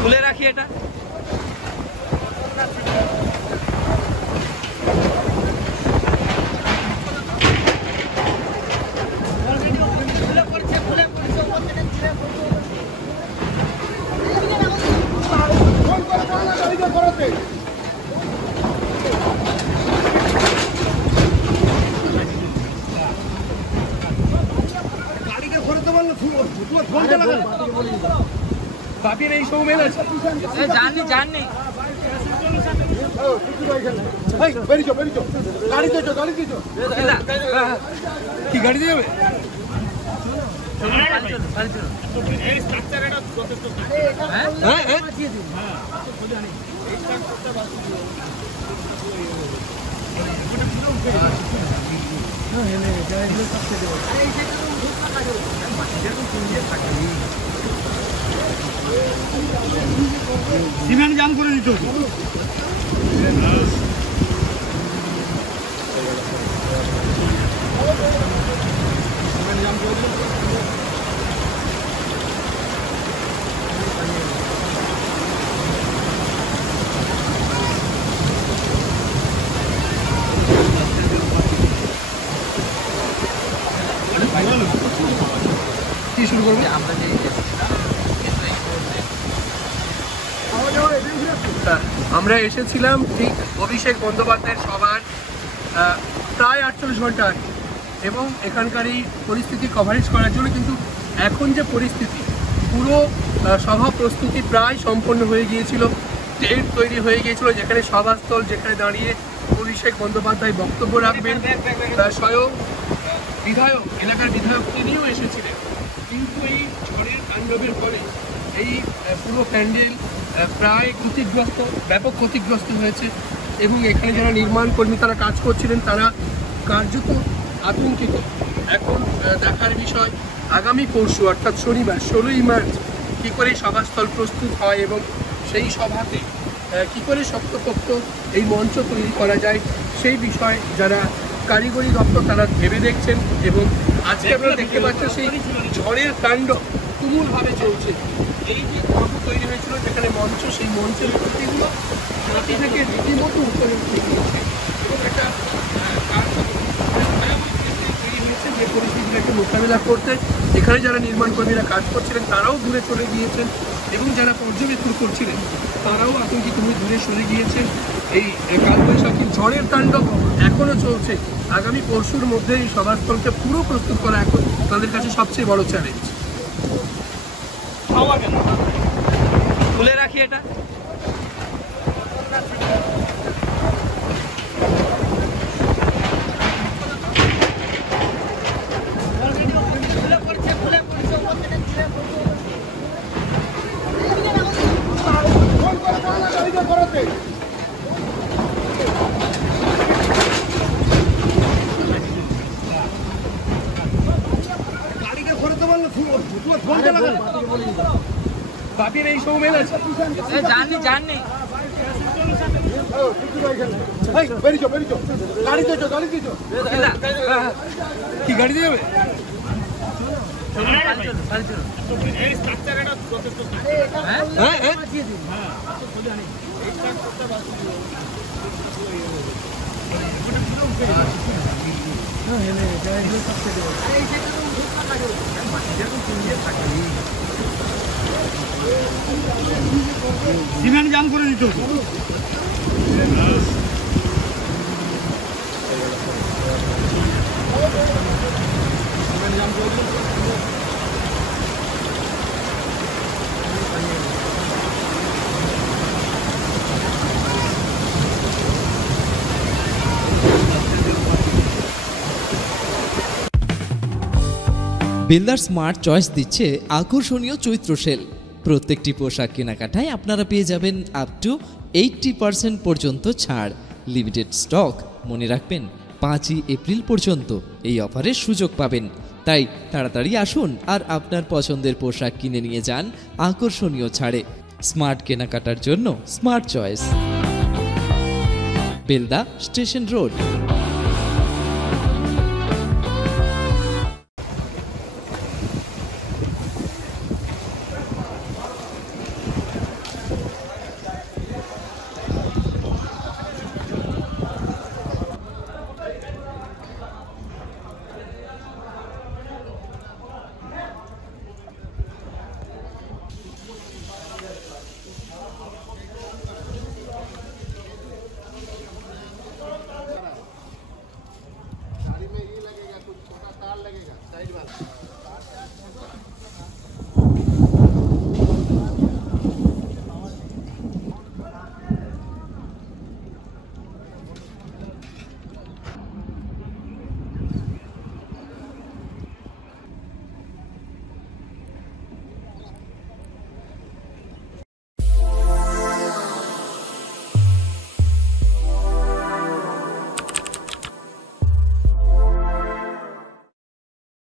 খুলে রাখি এটা। বাপির এই সব মেল আছে জানি জানি কি গাড়ি দিয়ে যাবে সিমেন্ট জাম করে দিত কি শুরু করবে আমরা আমরা এসেছিলাম ঠিক অভিষেক বন্দ্যোপাধ্যায়ের সভার প্রায় 48 ঘন্টা আগে এবং এখানকার এই পরিস্থিতি কভারেজ করার জন্য। কিন্তু এখন যে পরিস্থিতি, পুরো সভা প্রস্তুতি প্রায় সম্পন্ন হয়ে গিয়েছিল, টেন্ট তৈরি হয়ে গিয়েছিল, যেখানে সভাস্থল, যেখানে দাঁড়িয়ে অভিষেক বন্দ্যোপাধ্যায় বক্তব্য রাখবেন। স্বয়ং বিধায়ক, এলাকার বিধায়ক তিনিও এসেছিলেন। কিন্তু এই ঝড়ের তাণ্ডবের ফলে এই পুরো প্যান্ডেল প্রায় ক্ষতিগ্রস্ত, ব্যাপক ক্ষতিগ্রস্ত হয়েছে এবং এখানে যারা নির্মাণ কর্মী তারা কাজ করছিলেন তারা কার্যত আতঙ্কিত। এখন দেখার বিষয় আগামী পরশু অর্থাৎ শনিবার 16ই মার্চ কী করে সভাস্থল প্রস্তুত হয় এবং সেই সভাতে কী করে শক্তপোক্ত এই মঞ্চ তৈরি করা যায় সেই বিষয়ে যারা কারিগরি দপ্তর তারা ভেবে দেখছেন। এবং আজকে আপনারা দেখতে পাচ্ছেন সেই ঝড়ের তাণ্ডব তুমুলভাবে চলছে। এই যে মঞ্চ তৈরি হয়েছিল যেখানে মঞ্চ, সেই মঞ্চের খুঁটিগুলো মাটি থেকে রীতিমতো উপরে উঠে গিয়েছে এবং একটা তৈরি হয়েছে যে পরিস্থিতিটাকে মোকাবিলা করতে এখানে যারা নির্মাণ কর্মীরা কাজ করছিলেন তারাও দূরে চলে গিয়েছেন এবং যারা পর্যবেক্ষণ করছিলেন তারাও আতঙ্কিত হয়ে দূরে সরে গিয়েছেন। এই কালবৈশাখী ঝড়ের তাণ্ডব এখনও চলছে। আগামী পরশুর মধ্যে এই সভাস্থলকে পুরো প্রস্তুত করা এখন তাদের কাছে সবচেয়ে বড় চ্যালেঞ্জ। খুলে রাখি এটা। বাপির এই সব মেল আছে জানি জানি কি গাড়ি দিয়ে যাবে সিমেন্ট জাম করে দিত বিল্ডার স্মার্ট চয়েস দিচ্ছে আকর্ষণীয় চৈত্র সেল। প্রত্যেকটি পোশাক কেনাকাটায় আপনারা পেয়ে যাবেন আপ টু 80% পর্যন্ত ছাড়। লিমিটেড স্টক, মনে রাখবেন 5ই এপ্রিল পর্যন্ত এই অফারের সুযোগ পাবেন। তাই তাড়াতাড়ি আসুন আর আপনার পছন্দের পোশাক কিনে নিয়ে যান আকর্ষণীয় ছাড়ে। স্মার্ট কেনাকাটার জন্য smart choice, Belda station road.